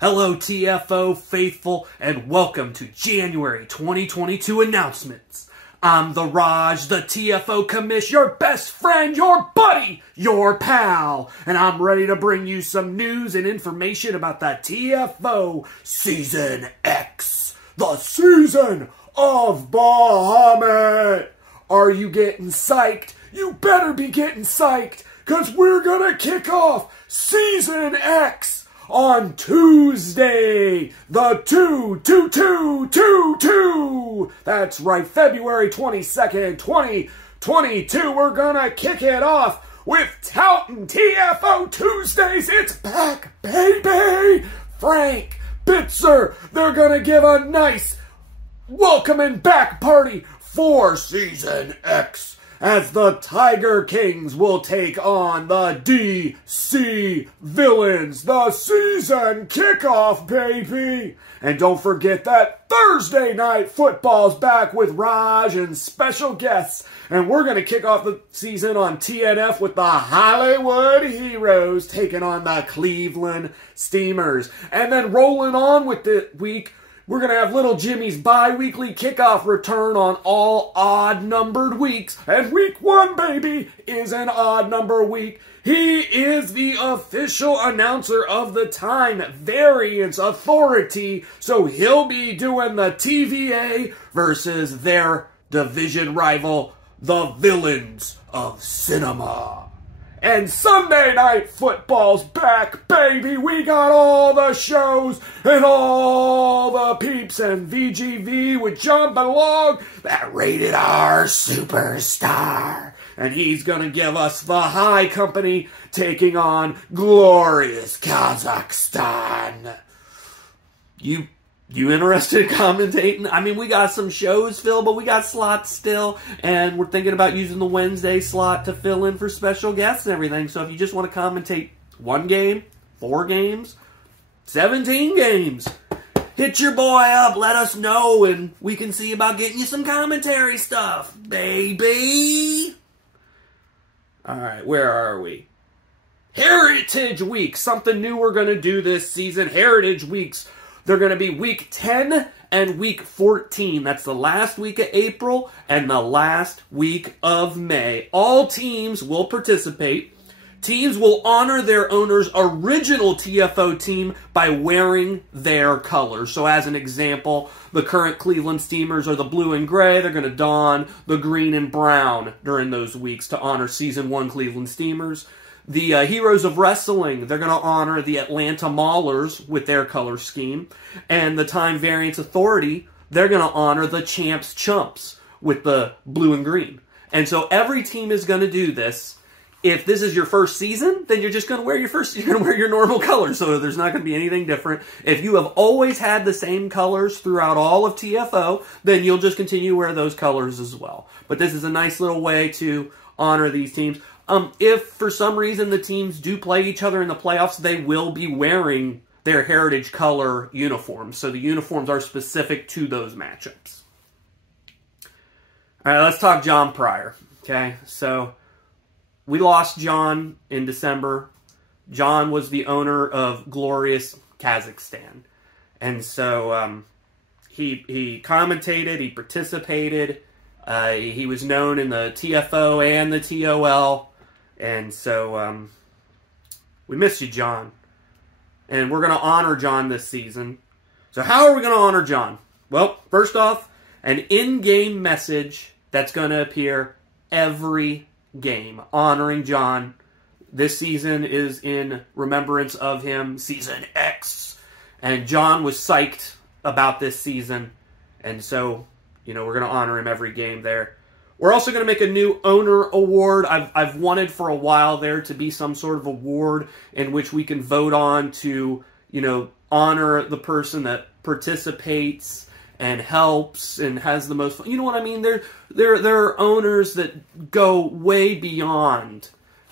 Hello TFO faithful, and welcome to January 2022 announcements. I'm the Raj, the TFO commish, your best friend, your buddy, your pal, and I'm ready to bring you some news and information about the TFO Season X, the season of Bahamut. Are you getting psyched? You better be getting psyched, because we're gonna kick off Season X on Tuesday, the 2/2/2/2. That's right, February 22nd, 2022. We're gonna kick it off with Touting TFO Tuesdays. It's back, baby! Frank, Bitzer, they're gonna give a nice welcoming back party for Season X, as the Tiger Kings will take on the DC Villains. The season kickoff, baby! And don't forget that Thursday Night Football's back with Raj and special guests. And we're going to kick off the season on TNF with the Hollywood Heroes taking on the Cleveland Steamers. And then rolling on with the week, we're going to have Little Jimmy's bi-weekly kickoff return on all odd-numbered weeks. And week 1, baby, is an odd-number week. He is the official announcer of the Time Variance Authority, so he'll be doing the TVA versus their division rival, the Villains of Cinema. And Sunday Night Football's back, baby. We got all the shows and all the peeps and VGV with John Belong, that rated R superstar. And he's going to give us the High Company taking on glorious Kazakhstan. You interested in commentating? I mean, we got some shows filled, but we got slots still, and we're thinking about using the Wednesday slot to fill in for special guests and everything. So if you just want to commentate 1 game, 4 games, 17 games, hit your boy up, let us know, and we can see about getting you some commentary stuff, baby. All right, where are we? Heritage Week, something new we're going to do this season. Heritage Weeks. They're going to be week 10 and week 14. That's the last week of April and the last week of May. All teams will participate. Teams will honor their owner's original TFO team by wearing their colors. So as an example, the current Cleveland Steamers are the blue and gray. They're going to don the green and brown during those weeks to honor Season 1 Cleveland Steamers. The Heroes of Wrestling, they're going to honor the Atlanta Maulers with their color scheme. And the Time Variance Authority, they're going to honor the Champs Chumps with the blue and green. And so every team is going to do this. If this is your first season, then you're just going to wear your normal colors. So there's not going to be anything different. If you have always had the same colors throughout all of TFO, then you'll just continue to wear those colors as well. But this is a nice little way to honor these teams. If for some reason the teams do play each other in the playoffs, they will be wearing their heritage color uniforms. So the uniforms are specific to those matchups. All right, let's talk John Pryor. Okay, so we lost John in December. John was the owner of glorious Kazakhstan. And so he commentated, he participated. He was known in the TFO and the TOL. And so, we miss you, John. And we're going to honor John this season. So how are we going to honor John? Well, first off, an in-game message that's going to appear every game, honoring John. This season is in remembrance of him, Season X. And John was psyched about this season. And so, you know, we're going to honor him every game there. We're also going to make a new owner award. I've wanted for a while there to be some sort of award in which we can vote on to, you know, honor the person that participates and helps and has the most fun. You know what I mean? There are owners that go way beyond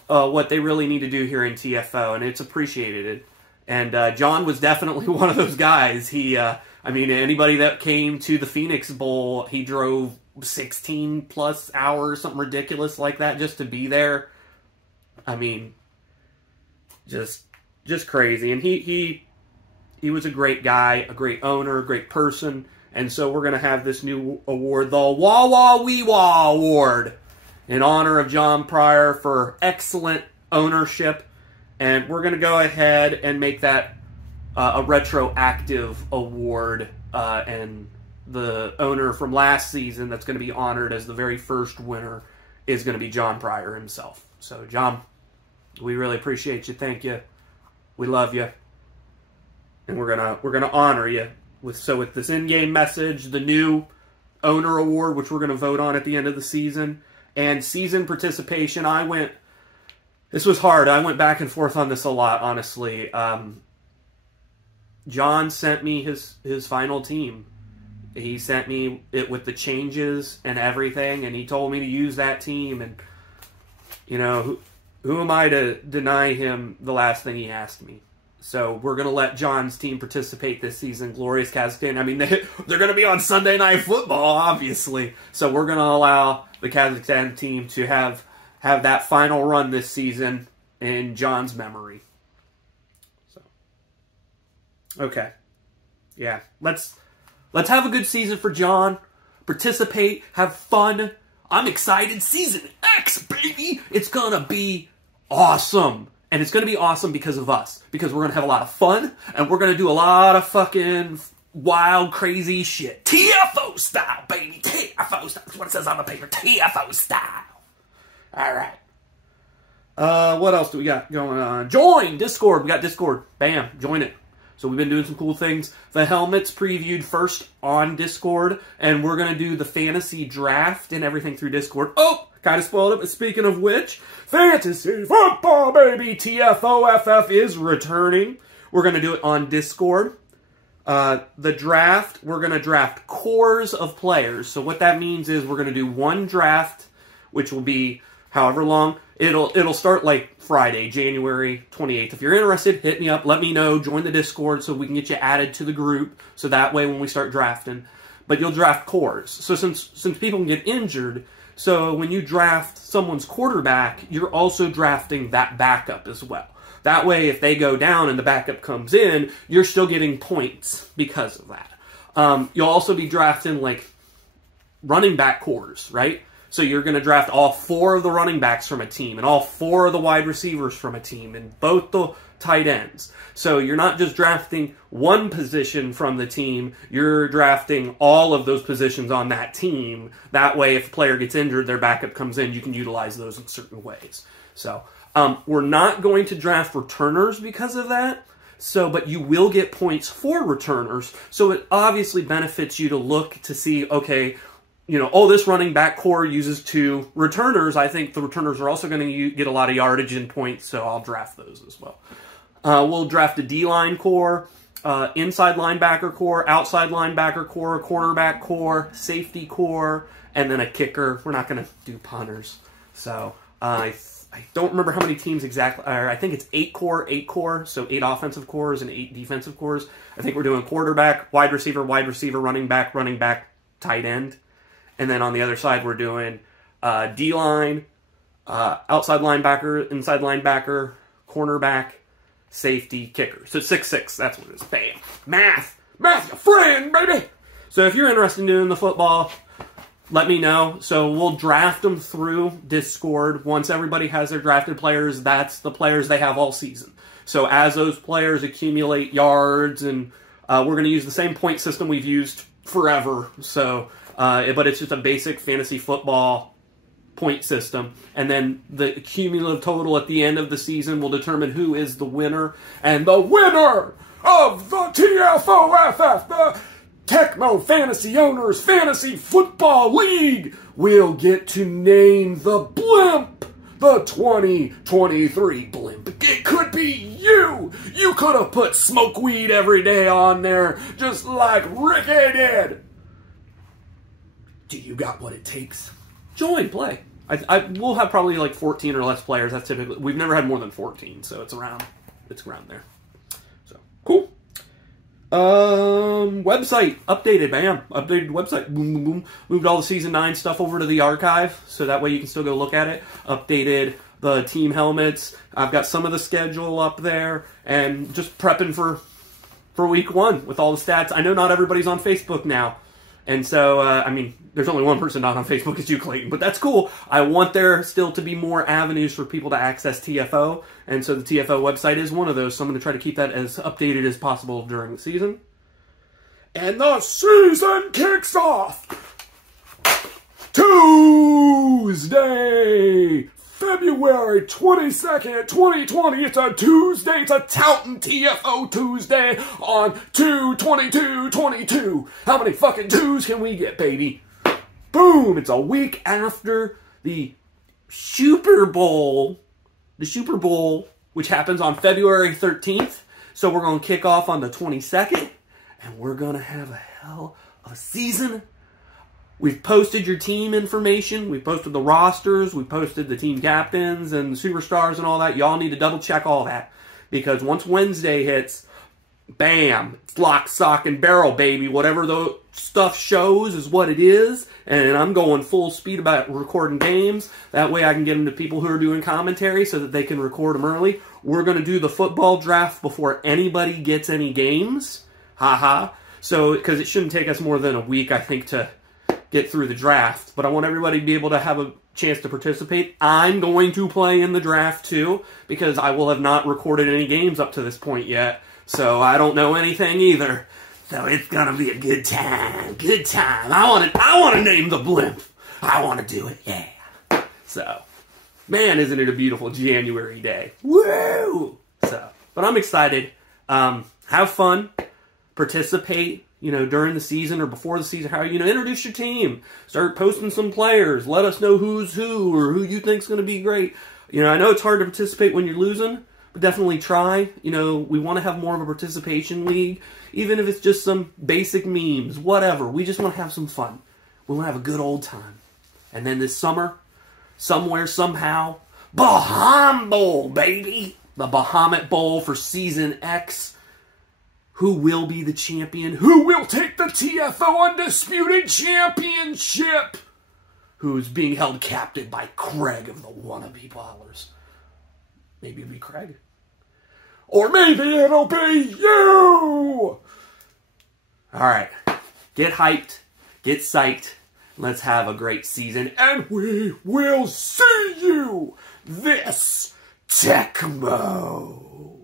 what they really need to do here in TFO, and it's appreciated. And John was definitely one of those guys. I mean, anybody that came to the Phoenix Bowl, he drove 16 plus hours, something ridiculous like that, just to be there. I mean, just crazy. And he was a great guy, a great owner, a great person. And so we're going to have this new award, the Wawa Weewa Award, in honor of John Pryor for excellent ownership. And we're going to go ahead and make that a retroactive award. And the owner from last season that's going to be honored as the very first winner is going to be John Pryor himself. So, John, we really appreciate you. Thank you. We love you. And we're gonna honor you with this in-game message, the new owner award, which we're going to vote on at the end of the season, and season participation. This was hard. I went back and forth on this a lot, honestly. John sent me his final team. He sent me it with the changes and everything, and he told me to use that team. And, you know, who am I to deny him the last thing he asked me? So we're going to let John's team participate this season, Glorious Kazakhstan. I mean, they're going to be on Sunday Night Football, obviously. So we're going to allow the Kazakhstan team to have that final run this season in John's memory. So, okay. Yeah, let's have a good season for John. Participate, have fun. I'm excited. Season X, baby! It's going to be awesome. And it's going to be awesome because of us. Because we're going to have a lot of fun. And we're going to do a lot of fucking wild, crazy shit. TFO style, baby. TFO style. That's what it says on the paper. TFO style. Alright. What else do we got going on? Join Discord. We got Discord. Bam. Join it. So we've been doing some cool things. The helmets previewed first on Discord. And we're going to do the fantasy draft and everything through Discord. Oh! Kind of spoiled it, but speaking of which, fantasy football, baby! TFOFF is returning. We're going to do it on Discord. The draft, we're going to draft cores of players. So what that means is we're going to do one draft, which will be however long. It'll start like Friday, January 28th. If you're interested, hit me up, let me know, join the Discord so we can get you added to the group. So that way when we start drafting, but you'll draft cores. So since people can get injured, so when you draft someone's quarterback, you're also drafting that backup as well. That way, if they go down and the backup comes in, you're still getting points because of that. You'll also be drafting, like, running back cores, right? So you're going to draft all 4 of the running backs from a team and all 4 of the wide receivers from a team and both the tight ends. So you're not just drafting one position from the team, you're drafting all of those positions on that team. That way, if a player gets injured, their backup comes in, you can utilize those in certain ways. So we're not going to draft returners because of that. But you will get points for returners. So it obviously benefits you to look to see, okay, you know, oh, this running back core uses 2 returners. I think the returners are also going to get a lot of yardage and points, so I'll draft those as well. We'll draft a D-line core, inside linebacker core, outside linebacker core, cornerback core, safety core, and then a kicker. We're not going to do punters. So I don't remember how many teams exactly. I think it's 8 core, so 8 offensive cores and 8 defensive cores. I think we're doing quarterback, wide receiver, running back, tight end. And then on the other side, we're doing D-line, outside linebacker, inside linebacker, cornerback, safety, kicker. So 6'6", that's what it is. Bam. Math, your friend, baby. So if you're interested in doing the football, let me know. So we'll draft them through Discord. Once everybody has their drafted players, that's the players they have all season. So as those players accumulate yards, and we're going to use the same point system we've used forever. So, but it's just a basic fantasy football point system, and then the cumulative total at the end of the season will determine who is the winner, and the winner of the TFOFF, the Tecmo Fantasy Owners Fantasy Football League, will get to name the blimp, the 2023 blimp. It could be you! You could have put smoke weed every day on there, just like Ricky did. Do you got what it takes? Join, play. We'll have probably like 14 or less players. That's typically, we've never had more than 14, so it's around there. So cool. Website updated, bam. Updated website, boom, boom, boom. Moved all the Season 9 stuff over to the archive, so that way you can still go look at it. Updated the team helmets. I've got some of the schedule up there, and just prepping for week 1 with all the stats. I know not everybody's on Facebook now, and so, I mean, there's only one person not on Facebook, it's you, Clayton, but that's cool. I want there still to be more avenues for people to access TFO, and so the TFO website is one of those, so I'm going to try to keep that as updated as possible during the season. And the season kicks off Tuesday, February 22nd, 2020. It's a Tuesday. It's a touting TFO Tuesday on 2/22/22. How many fucking twos can we get, baby? Boom! It's a week after the Super Bowl. The Super Bowl, which happens on February 13th. So we're going to kick off on the 22nd. And we're going to have a hell of a season. We've posted your team information. We've posted the rosters. We posted the team captains and superstars and all that. Y'all need to double check all that. Because once Wednesday hits, bam, it's lock, stock, and barrel, baby. Whatever the stuff shows is what it is. And I'm going full speed about recording games. That way I can get them to people who are doing commentary so that they can record them early. We're going to do the football draft before anybody gets any games. Haha. So, because it shouldn't take us more than a week, I think, to get through the draft. But I want everybody to be able to have a chance to participate. I'm going to play in the draft, too, because I will have not recorded any games up to this point yet. So, I don't know anything either. So, it's going to be a good time. Good time. I want to name the blimp. I want to do it. Yeah. So, man, isn't it a beautiful January day. Woo! So, but I'm excited. Have fun. Participate, you know, during the season or before the season. How, you know, introduce your team. Start posting some players. Let us know who's who or who you think's going to be great. You know, I know it's hard to participate when you're losing, but definitely try. You know, we want to have more of a participation league, even if it's just some basic memes, whatever. We just want to have some fun. We want to have a good old time. And then this summer, somewhere, somehow, Baham Bowl, baby. The Bahamut Bowl for Season X. Who will be the champion? Who will take the TFO Undisputed Championship? Who's being held captive by Craig of the Wannabe Ballers? Maybe it'll be Craig. Or maybe it'll be you! Alright. Get hyped. Get psyched. Let's have a great season. And we will see you this Tecmo.